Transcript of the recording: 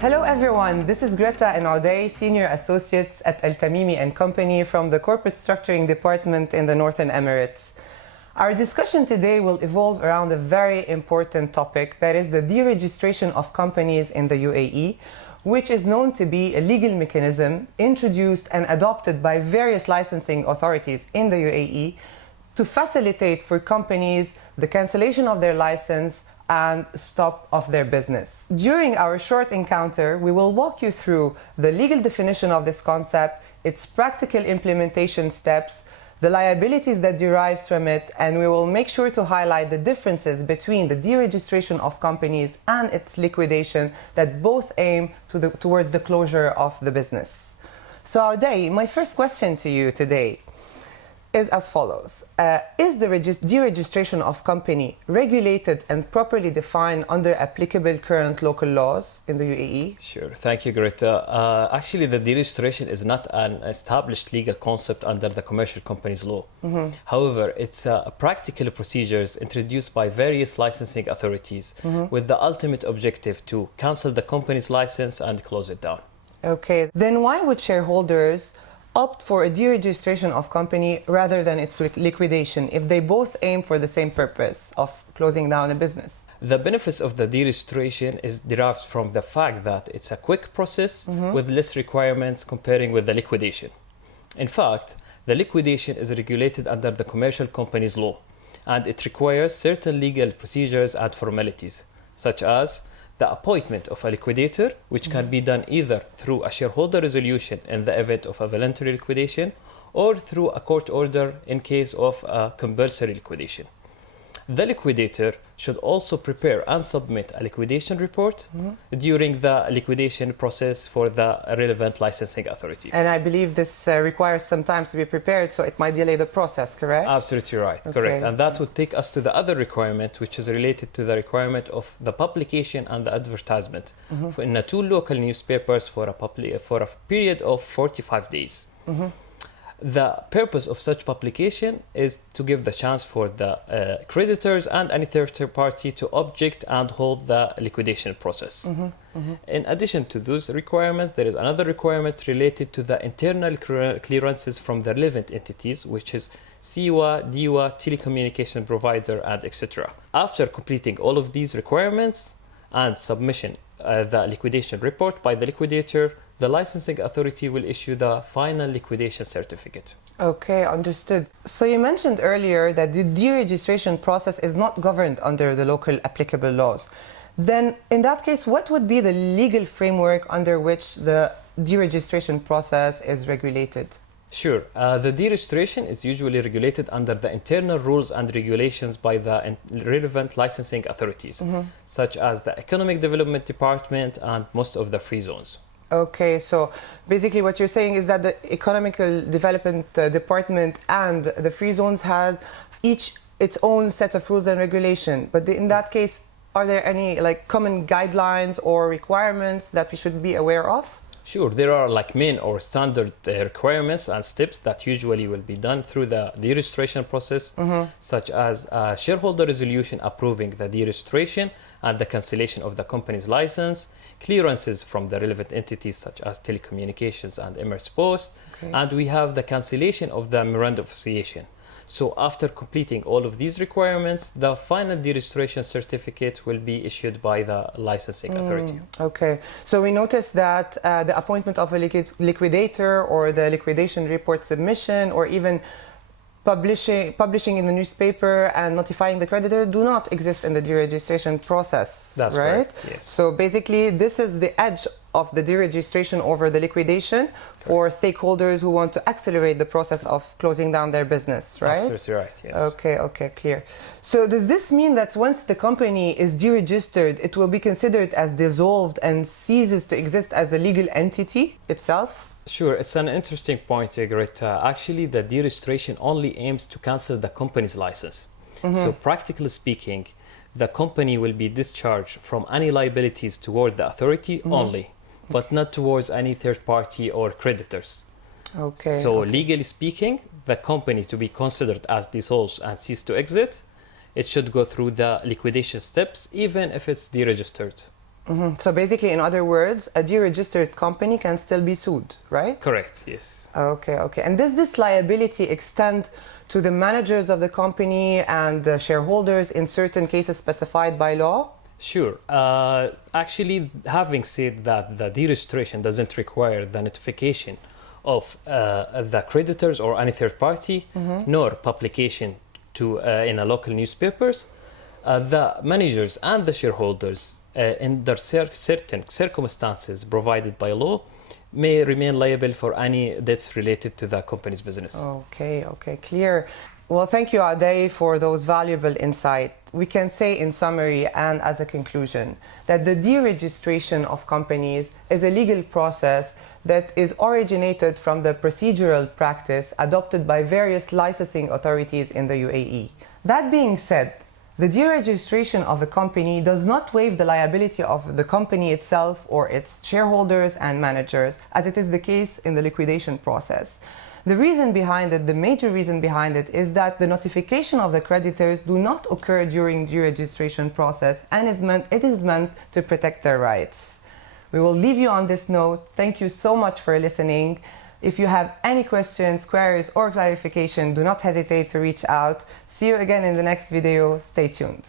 Hello everyone, this is Greta and Auday, Senior Associates at Al Tamimi & Company from the Corporate Structuring Department in the Northern Emirates. Our discussion today will evolve around a very important topic, that is the deregistration of companies in the UAE, which is known to be a legal mechanism introduced and adopted by various licensing authorities in the UAE to facilitate for companies the cancellation of their license and stop of their business. During our short encounter, we will walk you through the legal definition of this concept, its practical implementation steps, the liabilities that derives from it, and we will make sure to highlight the differences between the deregistration of companies and its liquidation that both aim towards the closure of the business. So Auday, my first question to you today is as follows. Is the deregistration of company regulated and properly defined under applicable current local laws in the UAE? Sure. Thank you, Greta. Actually, the deregistration is not an established legal concept under the Commercial Companies Law. However, it's practical procedures introduced by various licensing authorities with the ultimate objective to cancel the company's license and close it down. Okay. Then why would shareholders opt for a deregistration of company rather than its liquidation if they both aim for the same purpose of closing down a business? The benefits of the deregistration is derived from the fact that it's a quick process with less requirements comparing with the liquidation. In fact, the liquidation is regulated under the Commercial Companies Law, and it requires certain legal procedures and formalities, such as the appointment of a liquidator, which can be done either through a shareholder resolution in the event of a voluntary liquidation or through a court order in case of a compulsory liquidation. The liquidator should also prepare and submit a liquidation report during the liquidation process for the relevant licensing authority. And I believe this requires some time to be prepared, so it might delay the process, correct? Absolutely right, Okay. correct. And that would take us to the other requirement, which is related to the requirement of the publication and the advertisement in 2 local newspapers for a period of 45 days. The purpose of such publication is to give the chance for the creditors and any third party to object and hold the liquidation process. In addition to those requirements, there is another requirement related to the internal clearances from the relevant entities, which is SIWA, DIWA, telecommunication provider, and etc. After completing all of these requirements and submission the liquidation report by the liquidator, the licensing authority will issue the final liquidation certificate. Okay, understood. So you mentioned earlier that the deregistration process is not governed under the local applicable laws. Then, in that case, what would be the legal framework under which the deregistration process is regulated? Sure. The deregistration is usually regulated under the internal rules and regulations by the relevant licensing authorities, such as the Economic Development Department and most of the free zones. Okay, so basically what you're saying is that the Economical Development Department and the free zones has each its own set of rules and regulation. But in that case, are there any common guidelines or requirements that we should be aware of? Sure, there are main or standard requirements and steps that usually will be done through the deregistration process, such as a shareholder resolution approving the deregistration and the cancellation of the company's license, clearances from the relevant entities such as telecommunications and Emirates Post, and we have the cancellation of the memorandum of association. So after completing all of these requirements, the final deregistration certificate will be issued by the licensing authority. Okay, so we noticed that the appointment of a liquidator or the liquidation report submission or even publishing in the newspaper and notifying the creditor do not exist in the deregistration process. That's right? correct, yes. So basically, this is the edge of the deregistration over the liquidation for stakeholders who want to accelerate the process of closing down their business, right? Absolutely right, yes. Okay, clear. So does this mean that once the company is deregistered, it will be considered as dissolved and ceases to exist as a legal entity itself? Sure, it's an interesting point, Greta. Actually, the deregistration only aims to cancel the company's license. So practically speaking, the company will be discharged from any liabilities toward the authority only, but not towards any third party or creditors. So legally speaking, the company to be considered as dissolved and cease to exist, it should go through the liquidation steps, even if it's deregistered. So basically, in other words, a deregistered company can still be sued, right? Correct, yes. Okay, okay. And does this liability extend to the managers of the company and the shareholders in certain cases specified by law? Sure. Actually, having said that the deregistration doesn't require the notification of the creditors or any third party, nor publication to in a local newspapers, the managers and the shareholders, in their certain circumstances provided by law, may remain liable for any debts related to the company's business. Okay, okay, clear. Well, thank you, Ade, for those valuable insights. We can say in summary and as a conclusion that the deregistration of companies is a legal process that is originated from the procedural practice adopted by various licensing authorities in the UAE. That being said, the deregistration of a company does not waive the liability of the company itself or its shareholders and managers, as it is the case in the liquidation process. The reason behind it, the major reason behind it, is that the notification of the creditors do not occur during the deregistration process, and it is meant to protect their rights. We will leave you on this note. Thank you so much for listening. If you have any questions, queries, or clarification, do not hesitate to reach out. See you again in the next video. Stay tuned.